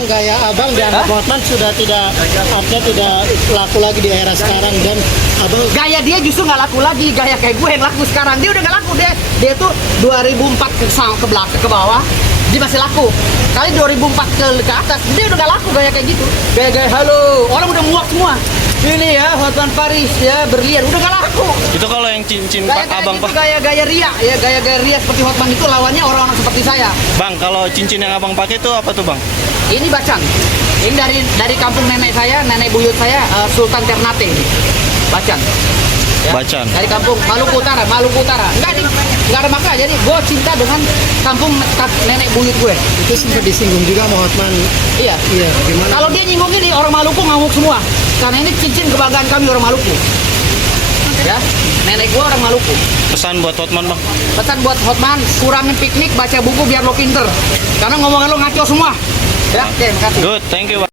Bang, gaya abang dan Hotman sudah tidak laku lagi di era sekarang, dan abang Gaya dia justru nggak laku lagi, gaya kayak gue yang laku sekarang. Dia udah nggak laku, dia tuh 2004 ke belakang ke bawah dia masih laku. Kali 2004 ke atas dia udah nggak laku gaya kayak gitu. Gaya halo, orang udah muak semua. Ini ya Hotman Paris ya berlian udah nggak laku. Itu kalau yang cincin Gaya Pak Abang, gitu, Pak. gaya ria ya, gaya ria seperti Hotman itu lawannya orang-orang seperti saya. Bang, kalau cincin yang Abang pakai itu apa tuh, Bang? Ini bacan. Ini dari kampung nenek saya, nenek buyut saya, Sultan Ternate. Bacan. Ya. Bacan. Dari kampung Maluku Utara. Nggak ada makna. Jadi gue cinta dengan kampung nenek buyut gue. itu sempat disinggung juga sama Hotman. Iya. Iya, gimana? Kalau dia nyinggung ini orang Maluku ngamuk semua. Karena ini cincin kebanggaan kami orang Maluku. Ya, nenek gue orang Maluku. Pesan buat Hotman, Bang. Pesan buat Hotman, kurangin piknik, baca buku biar lo pinter. Karena ngomongan lo ngaco semua. Ya, oke, makasih. Good, thank you, Bang.